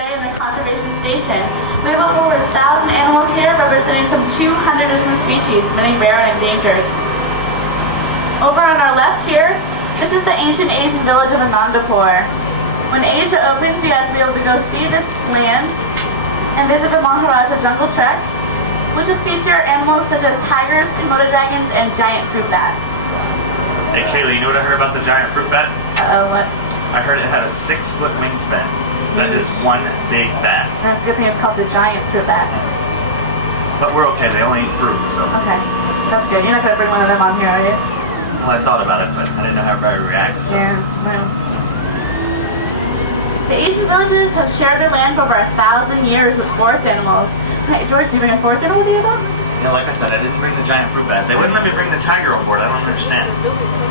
today in the conservation station. We have over 1,000 animals here representing some 200 different species, many rare and endangered. Over on our left here, this is the ancient Asian village of Anandapur. When Asia opens, you guys will be able to go see this land and visit the Maharaja Jungle Trek, which will feature animals such as tigers, Komodo dragons, and giant fruit bats. Hey Kayla, you know what I heard about the giant fruit bat? Uh-oh, what? I heard it had a 6-foot wingspan. That is one big bat. That's a good thing it's called the giant fruit bat. But we're okay, they only eat fruit, so. Okay, that's good. You're not going to bring one of them on here, are you? Well, I thought about it, but I didn't know how everybody would react, so. Yeah, well. The Asian villages have shared their land for over 1,000 years with forest animals. Hey, George, do you bring a forest animal with you, though? Yeah, like I said, I didn't bring the giant fruit bat. They wouldn't let me bring the tiger on board, I don't understand.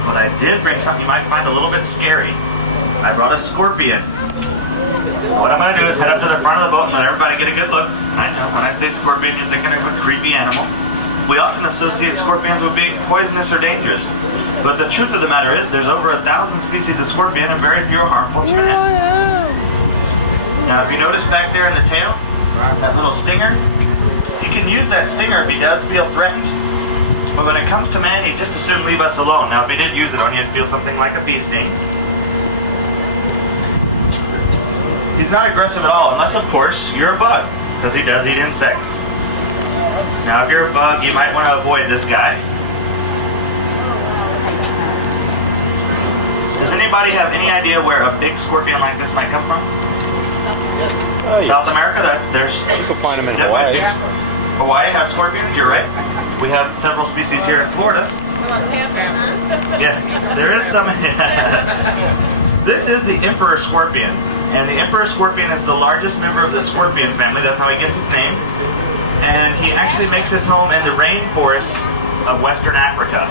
But I did bring something you might find a little bit scary. I brought a scorpion. What I'm going to do is head up to the front of the boat and let everybody get a good look. I know, when I say scorpion, you're thinking of a creepy animal. We often associate scorpions with being poisonous or dangerous. But the truth of the matter is, there's over 1,000 species of scorpion and very few are harmful to man. Now, if you notice back there in the tail, that little stinger, you can use that stinger if he does feel threatened. But when it comes to man, he just as soon leave us alone. Now, if he did use it on you, it'd feel something like a bee sting. He's not aggressive at all, unless, of course, you're a bug, because he does eat insects. Now, if you're a bug, you might want to avoid this guy. Does anybody have any idea where a big scorpion like this might come from? South America? There's. You can find them in Hawaii. Hawaii has scorpions, you're right. We have several species here in Florida. What about Tampa? Yeah, there is some. This is the emperor scorpion. And the emperor scorpion is the largest member of the scorpion family. That's how he gets his name. And he actually makes his home in the rainforest of Western Africa.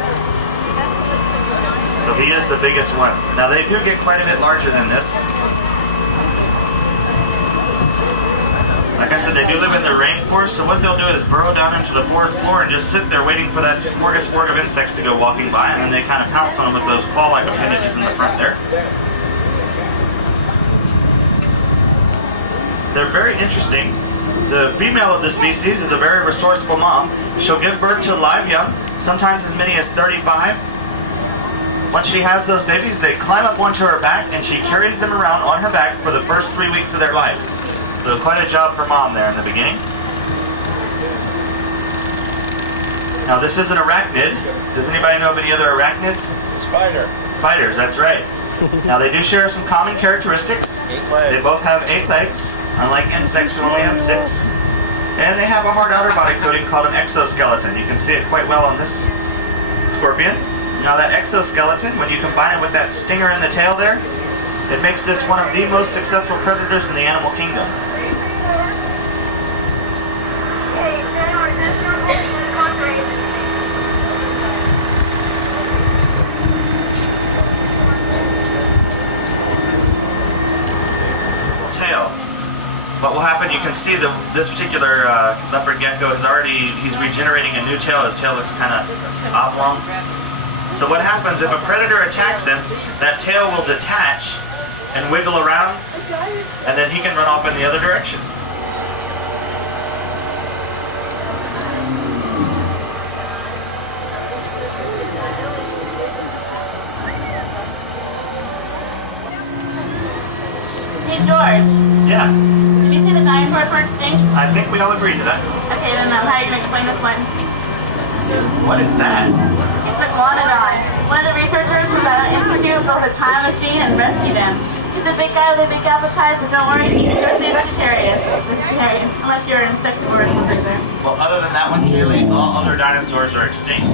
So he is the biggest one. Now they do get quite a bit larger than this. Like I said, they do live in the rainforest, so what they'll do is burrow down into the forest floor and just sit there waiting for that smorgasbord of insects to go walking by, and then they kind of pounce on them with those claw-like appendages in the front there. They're very interesting. The female of the species is a very resourceful mom. She'll give birth to live young, sometimes as many as 35. Once she has those babies, they climb up onto her back and she carries them around on her back for the first 3 weeks of their life. So quite a job for mom there in the beginning. Now this is an arachnid. Does anybody know of any other arachnids? Spider. Spiders, that's right. Now they do share some common characteristics. 8 legs. They both have 8 legs, unlike insects who only have 6. And they have a hard outer body coating called an exoskeleton. You can see it quite well on this scorpion. Now that exoskeleton, when you combine it with that stinger in the tail there, it makes this one of the most successful predators in the animal kingdom. What will happen, you can see this particular leopard gecko he's regenerating a new tail. His tail looks kind of oblong. So what happens, if a predator attacks him, that tail will detach and wiggle around, and then he can run off in the other direction. Hey, George. Yeah. Did you say the dinosaurs were extinct? I think we all agree to that. Okay, then how are you going to explain this one? What is that? It's Megalodon. One of the researchers from the Institute built a time machine and rescued him. He's a big guy with a big appetite, but don't worry, he's strictly vegetarian. Unless you're an insectivorous there. Well, other than that one, clearly all other dinosaurs are extinct.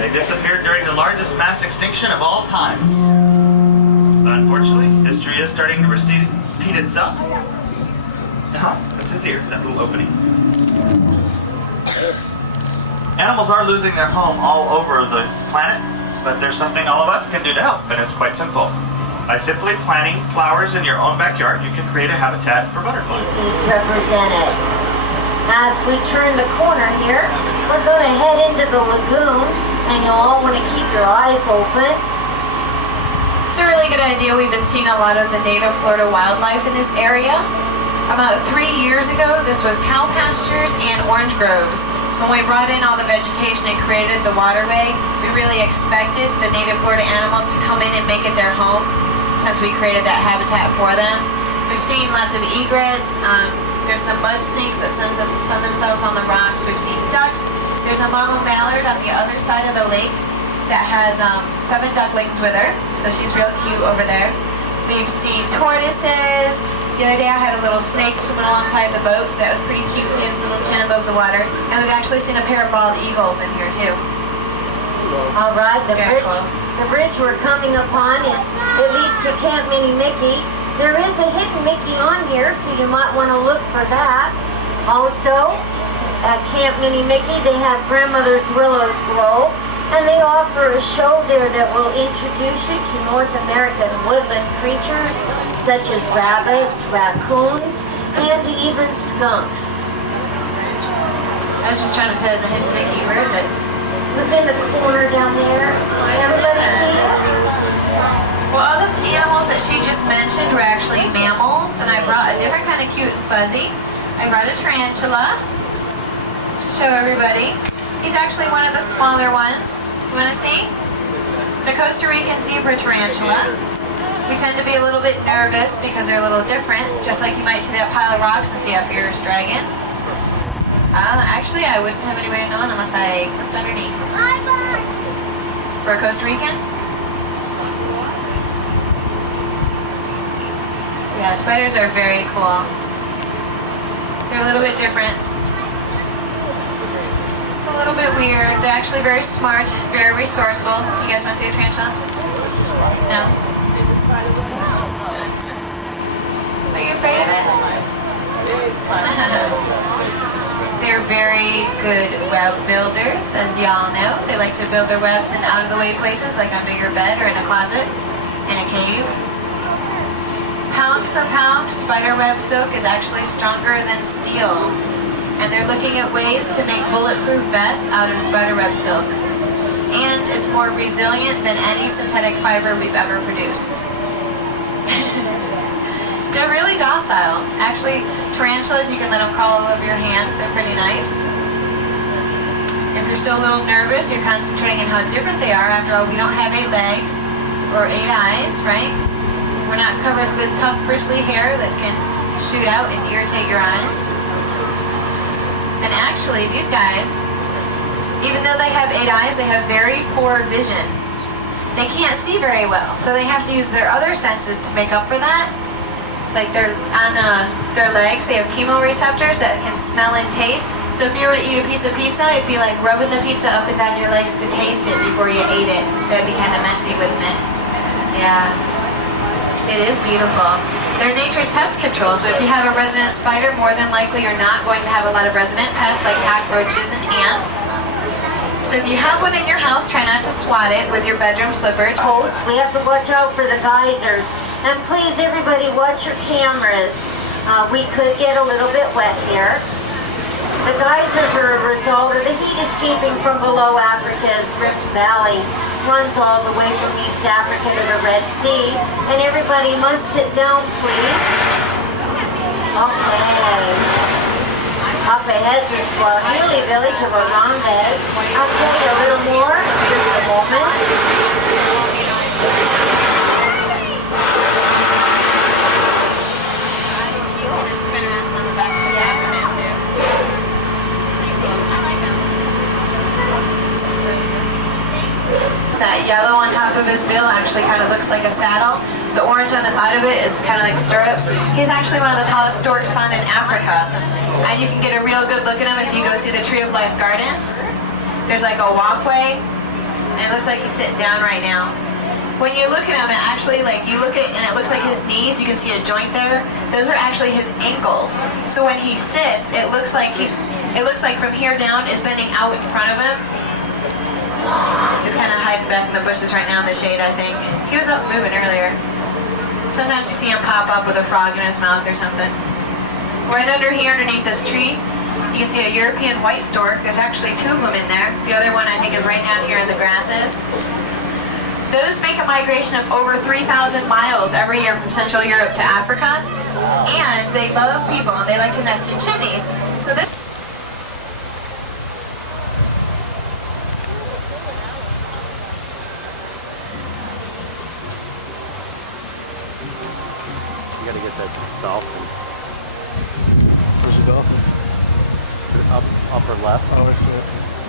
They disappeared during the largest mass extinction of all times. But unfortunately, history is starting to repeat itself. That's his ear, that little opening. Animals are losing their home all over the planet, but there's something all of us can do to help, and it's quite simple. By simply planting flowers in your own backyard, you can create a habitat for butterflies. Species represented. As we turn the corner here, we're going to head into the lagoon, and you'll all want to keep your eyes open. It's a really good idea. We've been seeing a lot of the native Florida wildlife in this area. About 3 years ago, this was cow pastures and orange groves. So when we brought in all the vegetation and created the waterway, we really expected the native Florida animals to come in and make it their home, since we created that habitat for them. We've seen lots of egrets. There's some mud snakes that sun themselves on the rocks. We've seen ducks. There's a mama mallard on the other side of the lake that has 7 ducklings with her, so she's real cute over there. We've seen tortoises. The other day I had a little snake swimming alongside the boat, so that was pretty cute. He has a little chin above the water. And we've actually seen a pair of bald eagles in here too. All right, the Very bridge, cool. the bridge we're coming upon it leads to Camp Mini Mickey. There is a hidden Mickey on here, so you might want to look for that. Also, at Camp Mini Mickey, they have Grandmother's Willow's Grove, and they offer a show there that will introduce you to North American woodland creatures such as rabbits, raccoons, and even skunks. I was just trying to put in the hidden Mickey. Where is it? It was in the corner down there. Everybody see it? Well, all the animals that she just mentioned were actually mammals, and I brought a different kind of cute and fuzzy. I brought a tarantula to show everybody. He's actually one of the smaller ones. You want to see? It's a Costa Rican zebra tarantula. We tend to be a little bit nervous because they're a little different, just like you might see that pile of rocks and see a fierce dragon. Actually, I wouldn't have any way of knowing unless I clicked underneath. For a Costa Rican? Yeah, spiders are very cool. They're a little bit different. It's a little bit weird. They're actually very smart, very resourceful. You guys want to see a tarantula? No? Are you afraid of it? They're very good web builders, as y'all know. They like to build their webs in out-of-the-way places, like under your bed or in a closet, in a cave. Pound for pound, spider web silk is actually stronger than steel. And they're looking at ways to make bulletproof vests out of spider web silk. And it's more resilient than any synthetic fiber we've ever produced. They're really docile. Actually, tarantulas, you can let them crawl all over your hand. They're pretty nice. If you're still a little nervous, you're concentrating on how different they are. After all, we don't have 8 legs or 8 eyes, right? We're not covered with tough, bristly hair that can shoot out and irritate your eyes. And actually, these guys, even though they have 8 eyes, they have very poor vision. They can't see very well, so they have to use their other senses to make up for that. Like on their legs, they have chemoreceptors that can smell and taste. So if you were to eat a piece of pizza, it'd be like rubbing the pizza up and down your legs to taste it before you ate it. That'd be kind of messy, wouldn't it? Yeah. It is beautiful. They're nature's pest control, so if you have a resident spider, more than likely you're not going to have a lot of resident pests like cockroaches and ants. So if you have one in your house, try not to swat it with your bedroom slippers. Host, we have to watch out for the geysers. And please, everybody, watch your cameras. We could get a little bit wet here. The geysers are a result of the heat escaping from below Africa's Rift Valley. Runs all the way from East Africa to the Red Sea. And everybody must sit down, please. Okay. Up ahead's a Swahili village of Arango. I'll tell you a little more in just a moment. That yellow on top of his bill actually kind of looks like a saddle. The orange on the side of it is kind of like stirrups. He's actually one of the tallest storks found in Africa. And you can get a real good look at him if you go see the Tree of Life Gardens. There's like a walkway, and it looks like he's sitting down right now. When you look at him, it actually, like, you look at, and it looks like his knees, you can see a joint there. Those are actually his ankles. So when he sits, it looks like from here down is bending out in front of him. He's kind of hiding back in the bushes right now in the shade, I think. He was up moving earlier. Sometimes you see him pop up with a frog in his mouth or something. Right under here, underneath this tree, you can see a European white stork. There's actually 2 of them in there. The other one, I think, is right down here in the grasses. Those make a migration of over 3,000 miles every year from Central Europe to Africa. And they love people, and they like to nest in chimneys. So this You gotta get that dolphin. Where's the dolphin? Upper left. Oh, I see it.